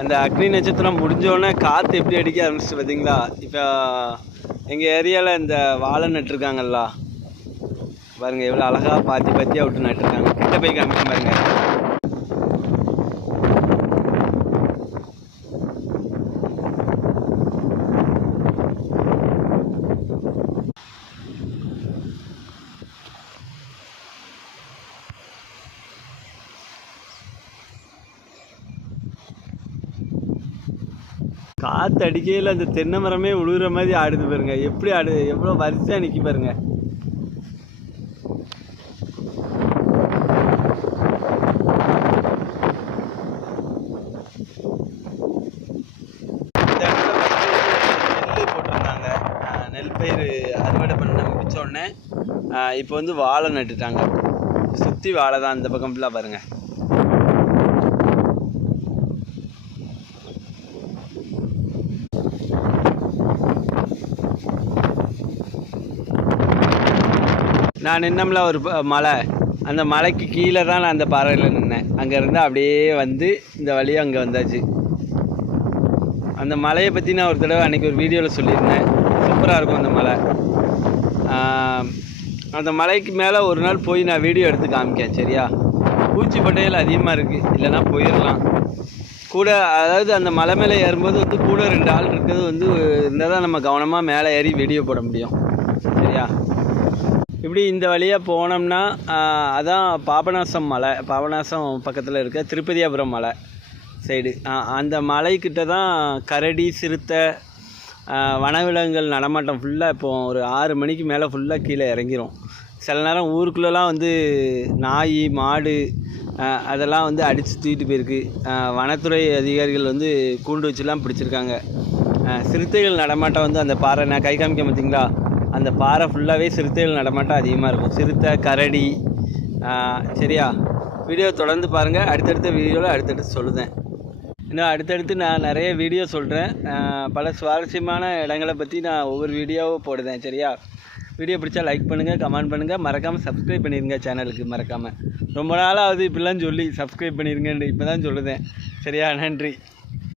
அந்த அக்னி நட்சத்திரம் முடிஞ்சோடனே காற்று எப்படி அடிக்க ஆரம்பிச்சு பார்த்தீங்களா? இப்போ எங்கள் ஏரியாவில் இந்த வாழை நட்டுருக்காங்கல்ல பாருங்கள், எவ்வளோ அழகாக பாத்தியாக விட்டு நட்டுருக்காங்க. கிட்ட போய் காமிக்க பாருங்கள். காற்று அடிக்கையில் அந்த தென்னை மரமே உழுகுற மாதிரி ஆடுது பாருங்க. எப்படி ஆடுது, எவ்வளோ வரிசையாக நிற்கி பாருங்க. இந்த இடத்துல நெல் போட்டிருந்தாங்க. நெல் பயிர் அறுவடை பண்ண முடித்தோடனே இப்போ வந்து வாழை நட்டுட்டாங்க. சுற்றி வாழை தான், அந்த பக்கம் ஃபுல்லாக பாருங்கள். நான் நின்னம்ல ஒரு மலை, அந்த மலைக்கு கீழே தான் நான் அந்த பாறையில் நின்னேன். அங்கேருந்து அப்படியே வந்து இந்த வழியாக அங்கே வந்தாச்சு. அந்த மலையை பற்றி நான் ஒரு தடவை அன்றைக்கி ஒரு வீடியோவில் சொல்லியிருந்தேன். சூப்பராக இருக்கும் அந்த மலை. அந்த மலைக்கு மேலே ஒரு நாள் போய் நான் வீடியோ எடுத்து காமிக்கேன். சரியா? பூச்சி பட்டையில் அதிகமாக இருக்குது, இல்லைன்னா போயிடலாம் கூட. அதாவது அந்த மலை மேலே ஏறும்போது வந்து கூட 2 ஆள் இருக்கிறது வந்து இருந்தால் தான் நம்ம கவனமாக மேலே ஏறி வீடியோ போட முடியும். சரியா? இப்படி இந்த வழியாக போனோம்னா அதான் பாபநாசம் மலை. பாபநாசம் பக்கத்தில் இருக்க திருப்பதியாபுரம் மலை சைடு. அந்த மலைக்கிட்ட தான் கரடி, சிறுத்தை, வனவிலங்குகள் நடமாட்டம் ஃபுல்லாக இப்போ ஒரு 6 மணிக்கு மேலே ஃபுல்லாக கீழே இறங்கிரும். சில நேரம் ஊருக்குள்ளெலாம் வந்து நாய், மாடு அதெல்லாம் வந்து அடித்து தூக்கிட்டு போயிருக்கு. வனத்துறை அதிகாரிகள் வந்து கூண்டு வச்சுலாம் பிடிச்சிருக்காங்க. சிறுத்தைகள் நடமாட்டம் வந்து அந்த பாறை நான் கை காமிக்க பார்த்தீங்களா, அந்த பாறை ஃபுல்லாகவே சிறுத்தைகள் நடமாட்டம் அதிகமாக இருக்கும். சிறுத்தை, கரடி. சரியா? வீடியோ தொடர்ந்து பாருங்கள். அடுத்தடுத்த வீடியோவில் அடுத்தடுத்து சொல்லுதேன். இன்னும் அடுத்தடுத்து நான் நிறைய வீடியோ சொல்கிறேன். பல சுவாரஸ்யமான இடங்களை பற்றி நான் ஒவ்வொரு வீடியோவும் போடுதேன். சரியா? வீடியோ பிடிச்சா லைக் பண்ணுங்கள், கமெண்ட் பண்ணுங்கள், மறக்காமல் சப்ஸ்கிரைப் பண்ணிடுங்க சேனலுக்கு. மறக்காமல் ரொம்ப நாளாவது இப்படிலாம் சொல்லி சப்ஸ்கிரைப் பண்ணிடுங்கன்னு இப்போ தான் சொல்லுதேன். சரியா? நன்றி.